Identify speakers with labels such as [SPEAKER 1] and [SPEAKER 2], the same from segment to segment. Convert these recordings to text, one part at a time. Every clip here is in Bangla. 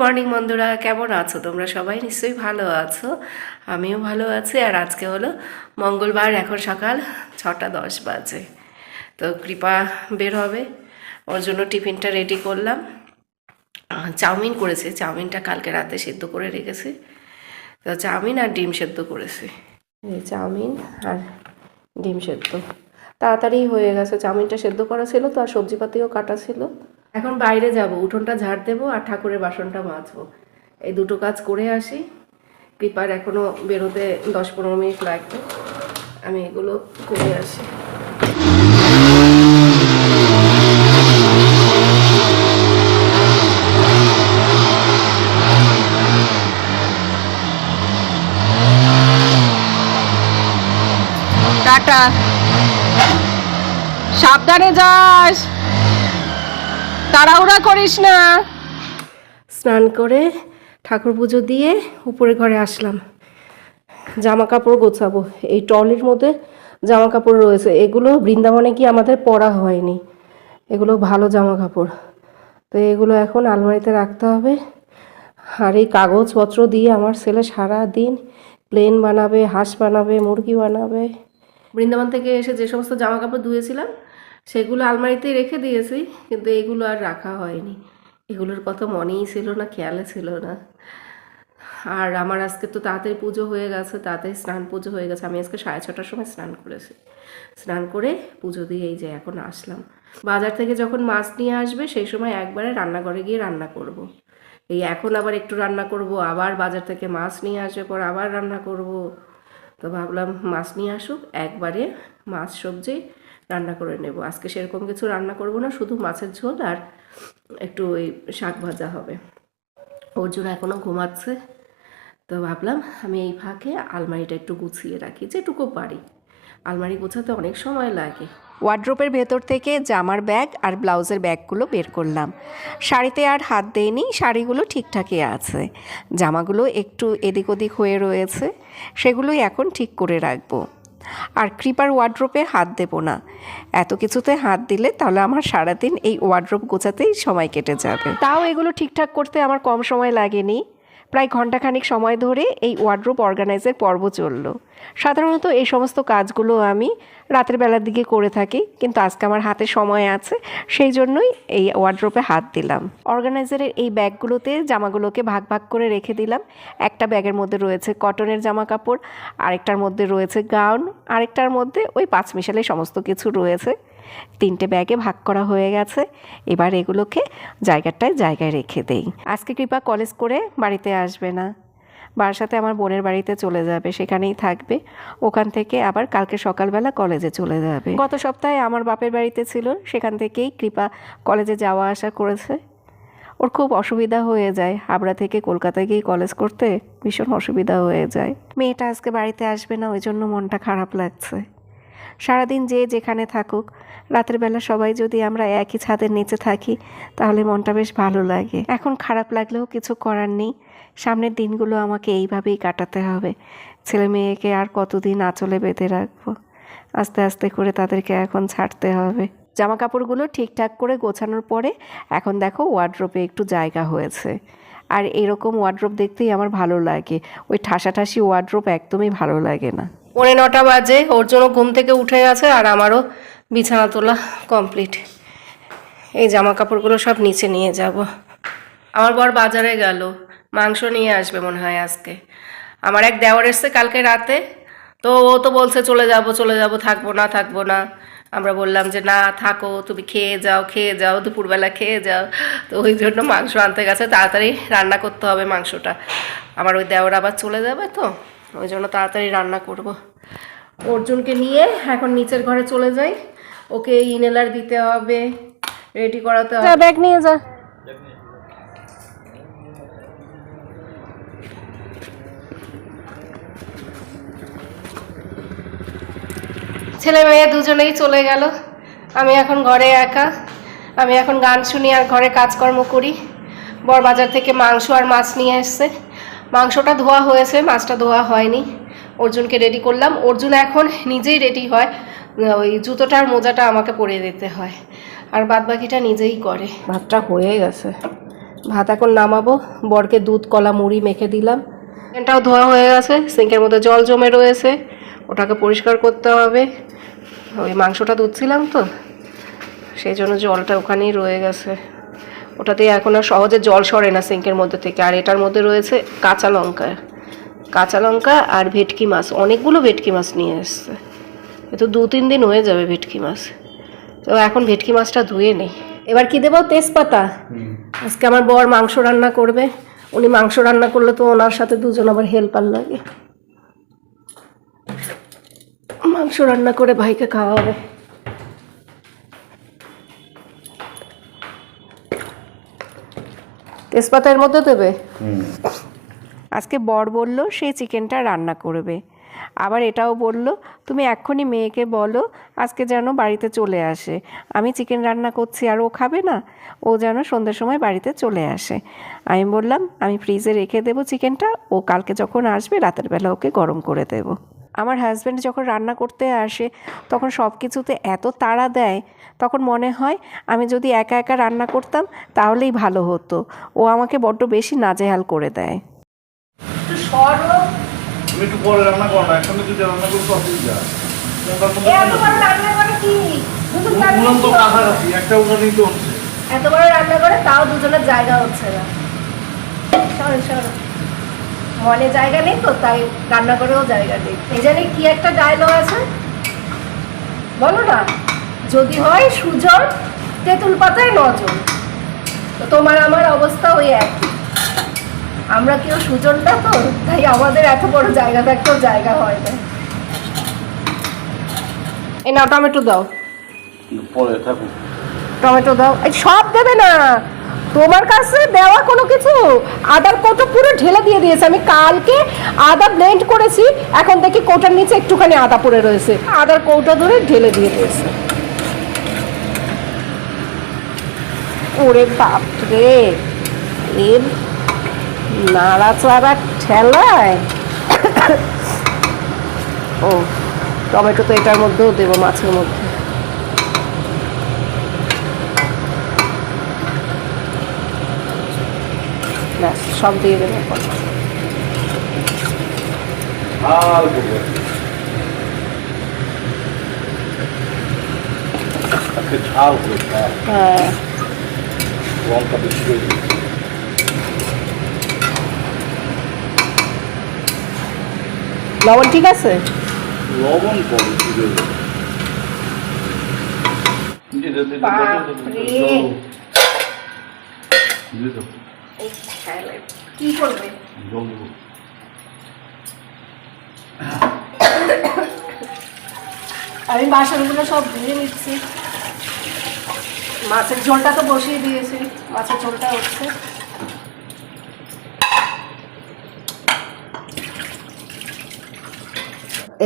[SPEAKER 1] মর্নিং বন্ধুরা, কেমন আছো? তোমরা সবাই নিশ্চয়ই ভালো আছো। আমিও ভালো আছি। আর আজকে হলো মঙ্গলবার, এখন সকাল ছটা দশ বাজে। তো কৃপা বের হবে। ওর জন্য টিফিনটা রেডি করলাম। চাউমিন করেছে। চাউমিনটা কালকে রাতে সেদ্ধ করে রেখেছি। তো চাউমিন আর ডিম সেদ্ধ করেছি। চাউমিন আর ডিম সেদ্ধ। তাড়াতাড়ি হয়ে গেছে। চাউমিনটা সেদ্ধ করা ছিল তো, আর সবজিপাতিও কাটা ছিল। এখন বাইরে যাব, উঠোনটা ঝাড় দেবো আর ঠাকুরের বাসনটা মাজবো। এই দুটো কাজ করে আসি। কৃপার এখনও বেরোতে দশ পনেরো মিনিট লাগবে। আমি এগুলো করে আসি।
[SPEAKER 2] টাটা। সাবধানে যাস। তাড়াহুড়া করিস না।
[SPEAKER 1] স্নান করে ঠাকুর পুজো দিয়ে উপরে ঘরে আসলাম। জামা কাপড় গোছাবো। এই ট্রলির মধ্যে জামা কাপড় রয়েছে। এগুলো বৃন্দাবনে কি আমাদের পরা হয়নি? এগুলো ভালো জামা কাপড় তো এগুলো এখন আলমারিতে রাখতে হবে। আর এই কাগজপত্র দিয়ে আমার ছেলে সারা দিন প্লেন বানাবে, হাঁস বানাবে, মুরগি বানাবে। বৃন্দাবন থেকে এসে যে সমস্ত জামা কাপড় ধুয়েছিলাম সেগুলো আলমারিতেই রেখে দিয়েছি, কিন্তু এগুলো আর রাখা হয়নি। এগুলোর কথা মনেই ছিল না খেয়ালে ছিল না। আর আমার আজকে তো তাড়াতাড়ি পুজো হয়ে গেছে তাড়াতাড়ি স্নান পুজো হয়ে গেছে। আমি আজকে সাড়ে ছটার সময় স্নান করেছি। স্নান করে পুজো দিয়ে এই যে এখন আসলাম। বাজার থেকে যখন মাছ নিয়ে আসবে, সেই সময় একবারে রান্নাঘরে গিয়ে রান্না করব। এই এখন আবার একটু রান্না করব, আবার বাজার থেকে মাছ নিয়ে আসবে পর আবার রান্না করব। তো ভাবলাম মাছ নিয়ে আসুক, একবারে মাছ, সবজি রান্না করে নেব। আজকে সেরকম কিছু রান্না করব না, শুধু মাছের ঝোল আর একটু ওই শাক ভাজা হবে। অর্জুন এখনও ঘুমাচ্ছে, তো ভাবলাম আমি এই ফাঁকে আলমারিটা একটু গুছিয়ে রাখি, যেটুকু পারি। আলমারি গোছাতে অনেক সময় লাগে।
[SPEAKER 2] ওয়ার্ড্রোপের ভেতর থেকে জামার ব্যাগ আর ব্লাউজের ব্যাগগুলো বের করলাম। শাড়িতে আর হাত দেইনি, শাড়িগুলো ঠিকঠাকই আছে। জামাগুলো একটু এদিক ওদিক হয়ে রয়েছে, সেগুলোই এখন ঠিক করে রাখব। আর ক্রিপার ওয়ার্ড্রোপে হাত দেব না। এত কিছুতে হাত দিলে তাহলে আমার সারাদিন এই ওয়ার্ড্রোপ গোছাতেই সময় কেটে যাবে। তাও এগুলো ঠিকঠাক করতে আমার কম সময় লাগেনি। প্রায় ঘন্টাখানিক সময় ধরে এই ওয়ার্ড্রোপ অর্গানাইজের পর্ব চলল। সাধারণত এই সমস্ত কাজগুলো আমি রাতের বেলার দিকে করে থাকি, কিন্তু আজকে আমার হাতে সময় আছে, সেই জন্যই এই ওয়ার্ড্রোপে হাত দিলাম। অর্গানাইজারের এই ব্যাগগুলোতে জামাগুলোকে ভাগ ভাগ করে রেখে দিলাম। একটা ব্যাগের মধ্যে রয়েছে কটনের জামা কাপড় আরেকটার মধ্যে রয়েছে গাউন আরেকটার মধ্যে ওই পাঁচ মিশালে সমস্ত কিছু রয়েছে। তিনটে ব্যাগে ভাগ করা হয়ে গেছে। এবার এগুলোকে জায়গাটায় জায়গায় রেখে দেই। আজকে কৃপা কলেজ করে বাড়িতে আসবে না। বারাসাতে আমার বোনের বাড়িতে চলে যাবে, সেখানেই থাকবে। ওখান থেকে আবার কালকে সকালবেলা কলেজে চলে যাবে। গত সপ্তাহে আমার বাপের বাড়িতে ছিল, সেখান থেকেই কৃপা কলেজে যাওয়া আসা করেছে। ওর খুব অসুবিধা হয়ে যায়। হাবড়া থেকে কলকাতায় গিয়ে কলেজ করতে ভীষণ অসুবিধা হয়ে যায়। মেয়েটা আজকে বাড়িতে আসবে না, ওই জন্য মনটা খারাপ লাগছে। সারাদিন যে যেখানে থাকুক, রাতের বেলা সবাই যদি আমরা একই ছাদের নিচে থাকি, তাহলে মনটা বেশ ভালো লাগে। এখন খারাপ লাগলেও কিছু করার নেই। সামনের দিনগুলো আমাকে এইভাবেই কাটাতে হবে। ছেলে মেয়েকে আর কতদিন আঁচলে বেঁধে রাখব? আস্তে আস্তে করে তাদেরকে এখন ছাড়তে হবে। জামা কাপড়গুলো ঠিকঠাক করে গোছানোর পরে এখন দেখো ওয়ার্ড্রোপে একটু জায়গা হয়েছে। আর এরকম ওয়ার্ড্রোপ দেখতেই আমার ভালো লাগে। ওই ঠাসাঠাসি ওয়ার্ড্রোপ একদমই ভালো লাগে না।
[SPEAKER 1] পৌনে নটা বাজে, ওর জন্য ঘুম থেকে উঠে গেছে আর আমারও বিছানা তোলা কমপ্লিট। এই জামা কাপড়গুলো সব নিচে নিয়ে যাব। আমার বর বাজারে গেল, মাংস নিয়ে আসবে মনে হয় আজকে। আমার এক দেওয়ার এসছে কালকে রাতে, তো ও তো বলছে চলে যাব চলে যাব, থাকব না থাকব না। আমরা বললাম যে, না, থাকো, তুমি খেয়ে যাও খেয়ে যাও, দুপুরবেলা খেয়ে যাও। তো ওই জন্য মাংস আনতে গেছে, তাড়াতাড়ি রান্না করতে হবে মাংসটা। আমার ওই দেওয়ার আবার চলে যাবে তো। ওই জন্য তাড়াতাড়ি রান্না করব। অর্জুনকে নিয়ে এখন নিচের ঘরে চলে যাই। ওকে ইনেলার দিতে হবে রেডি করাতে হবে।
[SPEAKER 2] ব্যাগ নিয়ে যা।
[SPEAKER 1] ছেলে মেয়ে দুজনেই চলে গেল। আমি এখন ঘরে একা। আমি এখন গান শুনি আর ঘরে কাজকর্ম করি। বর বাজার থেকে মাংস আর মাছ নিয়ে এসছে। মাংসটা ধোয়া হয়েছে মাছটা ধোয়া হয়নি। অর্জুনকে রেডি করলাম। অর্জুন এখন নিজেই রেডি হয় ওই জুতোটার মোজাটা আমাকে পরে দিতে হয়। আর বাদ বাকিটা নিজেই করে। ভাতটা হয়ে গেছে। ভাত এখন নামাবো। বরকে দুধ কলা মুড়ি মেখে দিলাম। এটাও ধোয়া হয়ে গেছে সিঙ্কের মধ্যে জল জমে রয়েছে। ওটাকে পরিষ্কার করতে হবে। ওই মাংসটা ধুচ্ছিলাম তো সেই জন্য জলটা ওখানেই রয়ে গেছে। ওটাতে এখন আর সহজে জল সরে না সিঙ্কের মধ্যে থেকে। আর এটার মধ্যে রয়েছে কাঁচা লঙ্কা কাঁচা লঙ্কা আর ভেটকি মাছ। অনেকগুলো ভেটকি মাছ নিয়ে এসছে। এ তো দু তিন দিন হয়ে যাবে ভেটকি মাছ। তো এখন ভেটকি মাছটা ধুয়ে নেই। এবার কি দেবো? তেজপাতা। আজকে আমার বর মাংস রান্না করবে। উনি মাংস রান্না করলে তো ওনার সাথে দুজন আবার হেল্পার লাগে। মাংস রান্না করে ভাইকে খাওয়া হবে তেজপাতা এর মধ্যে দেবে?
[SPEAKER 2] আজকে বর বলল সে চিকেনটা রান্না করবে। আবার এটাও বলল তুমি এক্ষুনি মেয়েকে বলো আজকে যেন বাড়িতে চলে আসে। আমি চিকেন রান্না করছি আর ও খাবে না। ও যেন সন্ধ্যের সময় বাড়িতে চলে আসে। আমি বললাম আমি ফ্রিজে রেখে দেবো চিকেনটা। ও কালকে যখন আসবে রাতের বেলা ওকে গরম করে দেবো। আমার হাজব্যান্ড যখন রান্না করতে আসে তখন সব কিছুতে এত তাড়া দেয় তখন মনে হয় আমি যদি একা একা রান্না করতাম তাহলেই ভালো হতো। ও আমাকে বড্ড বেশি নাজেহাল করে দেয়।
[SPEAKER 3] তুমি একটু পরে রান্না করো না একসঙ্গে যদি রান্না করতে অসুবিধা। উনুন তো কাছাকাছি একটা উনুনই তো হচ্ছে।
[SPEAKER 1] এত বড় রান্না করে তাও দুজনের জায়গা হচ্ছে না। সরো সরো। মনে জায়গা নেই তো তাই রান্না করেও জায়গা নেই। এই জানি কি একটা ডায়লগ আছে? বলো না। যদি হয় সুজন তেঁতুল পাতায় নজন তো তোমার আমার অবস্থা ওই একই। আমরা কেউ সুজনটা তো তাই আমাদের এত বড় জায়গা থাকতেও জায়গা হয় না। এই নাও টমেটো দাও।
[SPEAKER 3] পরে থাকুক
[SPEAKER 1] টমেটো দাও। এই সব দেবে না। তোমার কাছে দেওয়া কোনো কিছু? আদার কোটো পুরো ঢেলে দিয়ে দিয়েছে। আমি কালকে আদা ব্লেন্ড করেছি, এখন দেখি কোটার নিচে একটুখানি আদা পড়ে রয়েছে। আদার কৌটা ধরে ঢেলে দিয়ে দিয়েছে। ওরে বাপ রে এর নাড়াচাড়া ঠেলায়। ও, টমেটো তো এটার মধ্যেও দেবো, মাছের মধ্যে। সব দিয়ে দেবো। হ্যাঁ।
[SPEAKER 3] লঙ্কা বেশি
[SPEAKER 1] লবণ ঠিক আছে?
[SPEAKER 3] লবণ পরে কি দেবে দিয়ে দে,
[SPEAKER 1] কি করবে? আমি বাসনগুলো সব ধুয়ে নিচ্ছি। মাছের ঝোলটা তো বসিয়ে দিয়েছি মাছের ঝোলটা হচ্ছে।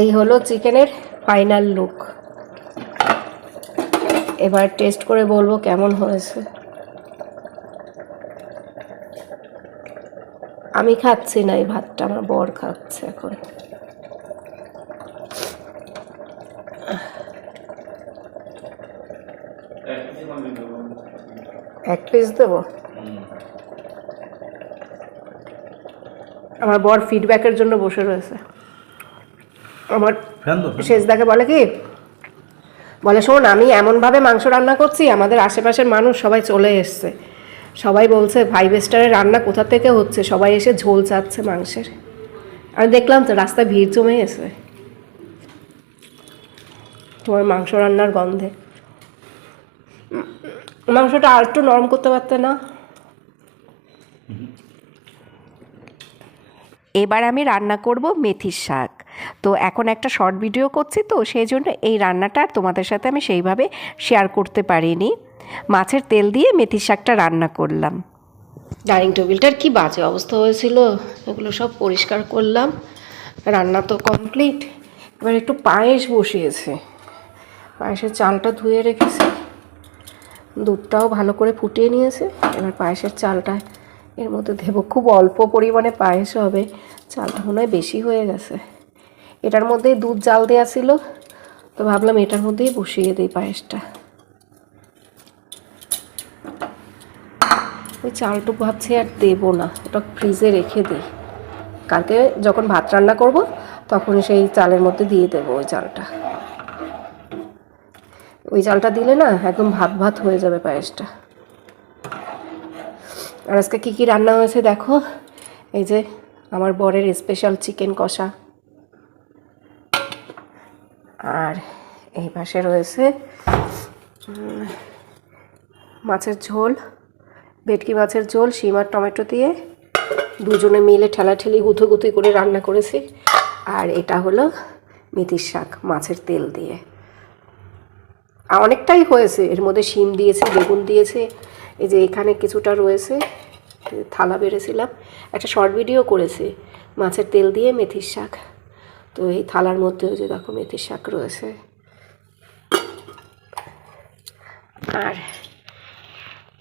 [SPEAKER 1] এই হলো চিকেনের ফাইনাল লুক। এবার টেস্ট করে বলব কেমন হয়েছে। আমি খাচ্ছি না এই ভাতটা আমার বর খাচ্ছে এখন। এক পিস দেবো? আমার বর ফিডব্যাকের জন্য বসে রয়েছে। আমার
[SPEAKER 3] ফ্যান
[SPEAKER 1] শেষদাকে বলে কি? বলে শোন আমি এমনভাবে মাংস রান্না করছি আমাদের আশেপাশের মানুষ সবাই চলে এসছে। সবাই বলছে ফাইভ স্টারের রান্না কোথা থেকে হচ্ছে? সবাই এসে ঝোল চাচ্ছে মাংসের। আমি দেখলাম তো রাস্তায় ভিড় জমে গেছে। তোমার মাংস রান্নার গন্ধে। মাংসটা আর একটু নরম করতে পারতে না?
[SPEAKER 2] এবার আমি রান্না করব মেথির শাক। তো এখন একটা শর্ট ভিডিও করছি তো, সেই জন্য এই রান্নাটা তোমাদের সাথে আমি সেইভাবে শেয়ার করতে পারিনি। মাছের তেল দিয়ে মেথির শাকটা রান্না করলাম।
[SPEAKER 1] ডাইনিং টেবিলটার কি বাজে অবস্থা হয়েছিল? এগুলো সব পরিষ্কার করলাম। রান্না তো কমপ্লিট। এবার একটু পায়েস বসিয়েছে। পায়েসের চালটা ধুয়ে রেখেছি। দুধটাও ভালো করে ফুটিয়ে নিয়েছে। এবার পায়েসের চালটা এর মধ্যে দেবো। খুব অল্প পরিমাণে পায়েস হবে। চালটা মনে হয় বেশি হয়ে গেছে। এটার মধ্যেই দুধ জাল দেওয়া ছিল। তো ভাবলাম এটার মধ্যেই বসিয়ে দিই পায়েসটা। ওই চালটুকু ভাবছি আর দেবো না, ওটা ফ্রিজে রেখে দিই। কালকে যখন ভাত রান্না করব, তখন সেই চালের মধ্যে দিয়ে দেবো ওই চালটা। ওই চালটা দিলে না একদম ভাত ভাত হয়ে যাবে পায়েসটা। আর আজকে কী কী রান্না হয়েছে দেখো? এই যে আমার বরের স্পেশাল চিকেন কষা। আর এই পাশে রয়েছে মাছের ঝোল। ভেটকি মাছের ঝোল, শিম আর টমেটো দিয়ে। দুজনে মিলে ঠেলাঠেলি গুথো গুথি করে রান্না করেছি। আর এটা হলো মেথির শাক, মাছের তেল দিয়ে। অনেকটাই হয়েছে। এর মধ্যে শিম দিয়েছে, বেগুন দিয়েছে। এই যে এখানে কিছুটা রয়েছে থালা বেড়েছিলাম। একটা শর্ট ভিডিও করেছি, মাছের তেল দিয়ে মেথির শাক। তো এই থালার মধ্যে ওই যে দেখো, মেথির শাক রয়েছে। আর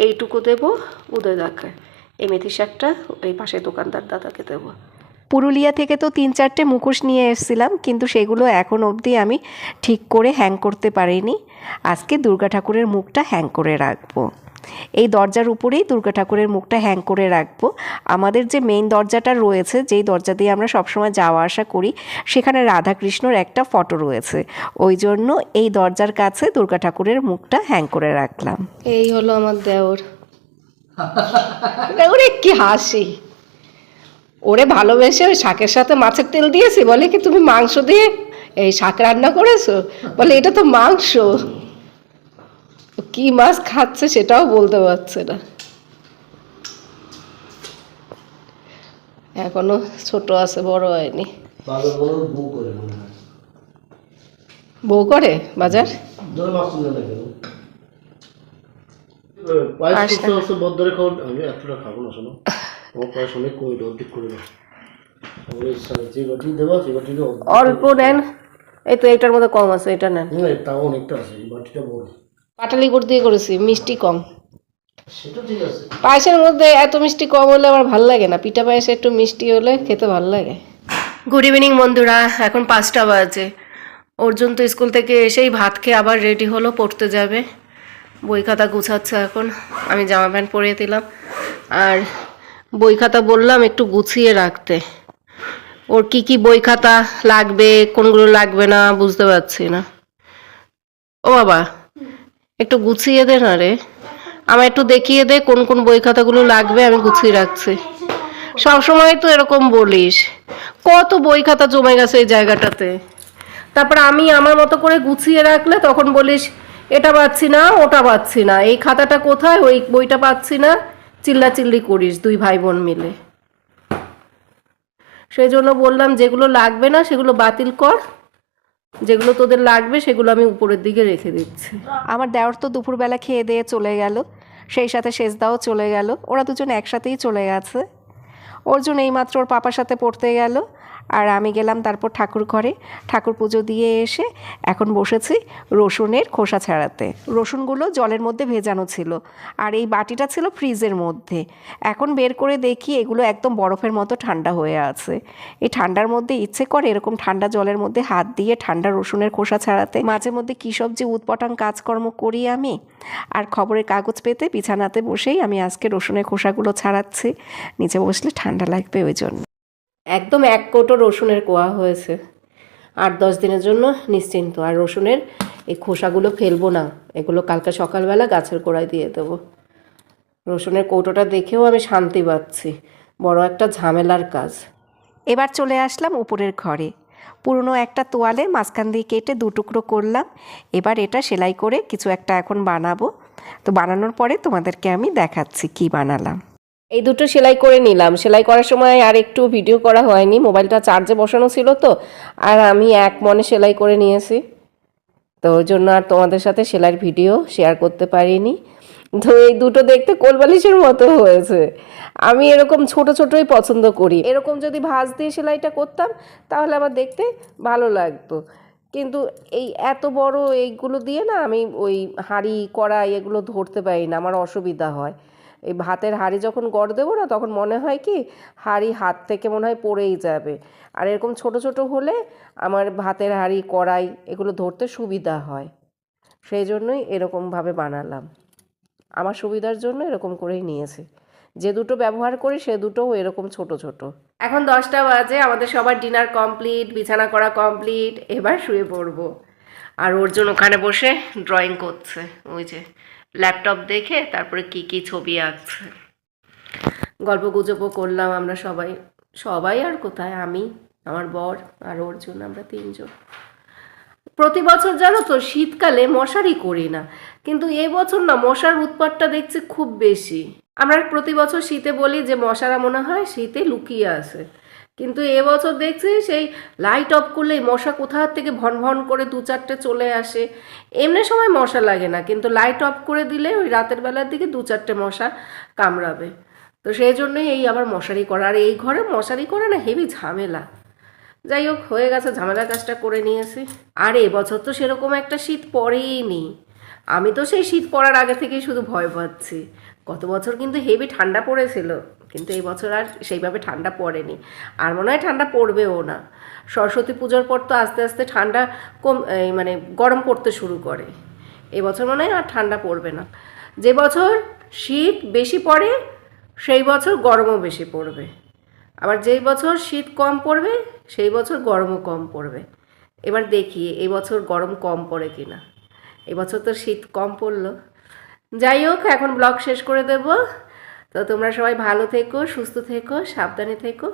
[SPEAKER 1] এইটুকু দেব উদয় দাকে এই মেথি শাকটা ওই পাশে দোকানদার দাদাকে দেবো।
[SPEAKER 2] পুরুলিয়া থেকে তো তিন চারটে মুখোশ নিয়ে এসেছিলাম, কিন্তু সেগুলো এখন অবধি আমি ঠিক করে হ্যাং করতে পারিনি। আজকে দুর্গা ঠাকুরের মুখটা হ্যাং করে রাখব। এই দরজার উপরেই দুর্গা ঠাকুরের মুখটা হ্যাং করে রাখব। আমাদের যে মেইন দরজাটা রয়েছে, যেই দরজা দিয়ে আমরা সবসময় যাওয়া আসা করি, সেখানে রাধাকৃষ্ণর একটা ফটো রয়েছে। ওই জন্য এই দরজার কাছে দুর্গা ঠাকুরের মুখটা হ্যাং করে রাখলাম।
[SPEAKER 1] এই হলো আমার দেওর। ওরে কি হাসি। ওরে ভালোবেসে ওই শাকের সাথে মাছের তেল দিয়েছি, বলে কি তুমি মাংস দিয়ে এই শাক রান্না করেছ? বলে, এটা তো মাংস। কি মাছ খাচ্ছে সেটাও বলতে পারছে না। এখনও ছোট আছে বড় হয়নি।
[SPEAKER 4] বাজার বউ করে
[SPEAKER 1] বাজার? অল্প নেন। এই তো এটার মধ্যে কম আছে এটা নেন।
[SPEAKER 4] না তাও অনেকটা আছে বাটিটা বড়।
[SPEAKER 1] পাটালি গুড় দিয়ে করেছি মিষ্টি কম।
[SPEAKER 4] সেটা ঠিক আছে।
[SPEAKER 1] পায়েসের মধ্যে এত মিষ্টি কম হলে আমার ভালো লাগে না পিঠা পায়েসে একটু মিষ্টি হলে খেতে ভালো লাগে। গুড ইভিনিং বন্ধুরা এখন পাঁচটা বাজে। অর্জুন তো স্কুল থেকে এসেই ভাত খেয়ে আবার রেডি হলো পড়তে যাবে। বই খাতা গুছাচ্ছে এখন আমি জামা প্যান্ট পরিয়ে দিলাম। আর বই খাতা বললাম একটু গুছিয়ে রাখতে। ওর কি কি বই খাতা লাগবে কোনগুলো লাগবে না বুঝতে পারছি না। ও বাবা একটু গুছিয়ে দে না রে। আমার একটু দেখিয়ে দে কোন কোন বই খাতাগুলো লাগবে, আমি গুছিয়ে রাখছি। সব সময় তো এরকম বলিস। কত বই খাতা জমে গেছে এই জায়গাটাতে। তারপর আমি আমার মতো করে গুছিয়ে রাখলে তখন বলিস, এটা পাচ্ছি না, ওটা পাচ্ছি না। এই খাতাটা কোথায়? ওই বইটা পাচ্ছি না। চিল্লা চিল্লি করিস দুই ভাই বোন মিলে। সেই জন্য বললাম, যেগুলো লাগবে না, সেগুলো বাতিল কর। যেগুলো তোদের লাগবে, সেগুলো আমি উপরের দিকে রেখে দিচ্ছি।
[SPEAKER 2] আমার দেওয়ার তো দুপুরবেলা খেয়ে দিয়ে চলে গেল। সেই সাথে শেষদাও চলে গেল। ওরা দুজন একসাথেই চলে গেছে। অর্জুন এইমাত্র ওর পাপার সাথে পড়তে গেল। আর আমি গেলাম তারপর ঠাকুর ঘরে। ঠাকুর পুজো দিয়ে এসে এখন বসেছি রসুনের খোসা ছাড়াতে। রসুনগুলো জলের মধ্যে ভেজানো ছিল আর এই বাটিটা ছিল ফ্রিজের মধ্যে। এখন বের করে দেখি এগুলো একদম বরফের মতো ঠান্ডা হয়ে আছে। এই ঠান্ডার মধ্যে ইচ্ছে করে এরকম ঠান্ডা জলের মধ্যে হাত দিয়ে ঠান্ডা রসুনের খোসা ছাড়াতে। মাঝে মধ্যে কী সব যে উৎপটাং কাজকর্ম করি আমি আর খবরের কাগজ পেতে বিছানাতে বসেই আমি আজকে রসুনের খোসাগুলো ছাড়াচ্ছি। নিচে বসলে ঠান্ডা লাগবে ওই জন্য।
[SPEAKER 1] একদম এক কোটো রসুনের কোয়া হয়েছে। আট দশ দিনের জন্য নিশ্চিন্ত। আর রসুনের এই খোসাগুলো ফেলব না। এগুলো কালকে সকালবেলা গাছের গোড়ায় দিয়ে দেবো। রসুনের কৌটোটা দেখেও আমি শান্তি পাচ্ছি। বড় একটা ঝামেলার কাজ।
[SPEAKER 2] এবার চলে আসলাম উপরের ঘরে। পুরনো একটা তোয়ালে মাঝখান দিয়ে কেটে দু টুকরো করলাম। এবার এটা সেলাই করে কিছু একটা এখন বানাবো। তো বানানোর পরে তোমাদেরকে আমি দেখাচ্ছি কি বানালাম।
[SPEAKER 1] এই দুটো সেলাই করে নিলাম। সেলাই করার সময় আর একটু ভিডিও করা হয়নি, মোবাইলটা চার্জে বসানো ছিল তো, আর আমি এক মনে সেলাই করে নিয়েছি। তো ওই জন্য আর তোমাদের সাথে সেলাইয়ের ভিডিও শেয়ার করতে পারিনি। তো এই দুটো দেখতে কোলবালিশের মতো হয়েছে। আমি এরকম ছোট ছোটই পছন্দ করি। এরকম যদি ভাঁজ দিয়ে সেলাইটা করতাম, তাহলে আমার দেখতে ভালো লাগতো। কিন্তু এই এত বড় এইগুলো দিয়ে না আমি ওই হাঁড়ি, কড়াই এগুলো ধরতে পারি না, আমার অসুবিধা হয়। এই ভাতের হাঁড়ি যখন গড় দেবো না, তখন মনে হয় কি, হাঁড়ি হাত থেকে মনে হয় পড়েই যাবে। আর এরকম ছোট ছোট হলে আমার ভাতের হাঁড়ি, কড়াই এগুলো ধরতে সুবিধা হয়। সেই জন্যই এরকমভাবে বানালাম। আমার সুবিধার জন্য এরকম করেই নিয়েছি। যে দুটো ব্যবহার করি, সে দুটো এরকম ছোট ছোট। এখন দশটা বাজে, আমাদের সবার ডিনার কমপ্লিট, বিছানা করা কমপ্লিট, এবার শুয়ে পড়ব। আর অর্জুন ওখানে বসে ড্রয়িং করছে, ওই যে ল্যাপটপ দেখে তারপরে কি কি ছবি আঁকছে? গল্প গুজবও করলাম আমরা সবাই। সবাই আর কোথায়? আমি, আমার বর আর অর্জুন, আমরা তিনজন। প্রতি বছর জানো তো, শীতকালে মশারি করি না। কিন্তু এই বছর না, মশার উৎপাতটা দেখছি খুব বেশি। আমরা প্রতি বছর শীতে বলি যে, মশারা মনে হয় শীতে লুকিয়ে আছে। কিন্তু এবছর দেখছি সেই লাইট অফ করলেই মশা কোথা থেকে ভন ভন করে দু চারটে চলে আসে। এমনি সময় মশা লাগে না, কিন্তু লাইট অফ করে দিলে ওই রাতের বেলার দিকে দু চারটে মশা কামড়াবে। তো সেই জন্যই এই আবার মশারি করা, আর এই ঘরে মশারি করে না হেভি ঝামেলা। যাই হোক, হয়ে গেছে ঝামেলা কাজটা করে নিয়েছি। আর এবছর তো সেরকম একটা শীত পড়েইনি আমি তো সেই শীত পড়ার আগে থেকেই শুধু ভয় পাচ্ছি। গত বছর কিন্তু হেভি ঠান্ডা পড়েছিল। কিন্তু এই বছর আর সেইভাবে ঠান্ডা পড়েনি। আর মনে হয় ঠান্ডা পড়বেও না। সরস্বতী পুজোর পর তো আস্তে আস্তে ঠান্ডা কম মানে গরম পড়তে শুরু করে। এবছর মনে হয় আর ঠান্ডা পড়বে না। যে বছর শীত বেশি পড়ে, সেই বছর গরমও বেশি পড়বে। আবার যেই বছর শীত কম পড়বে, সেই বছর গরমও কম পড়বে। এবার দেখি এই বছর গরম কম পড়ে কিনা। এবছর তো শীত কম পড়ল। যাই হোক, এখন ব্লগ শেষ করে দেব। তো তোমরা সবাই ভালো থেকো সুস্থ থেকো সাবধানে থেকো।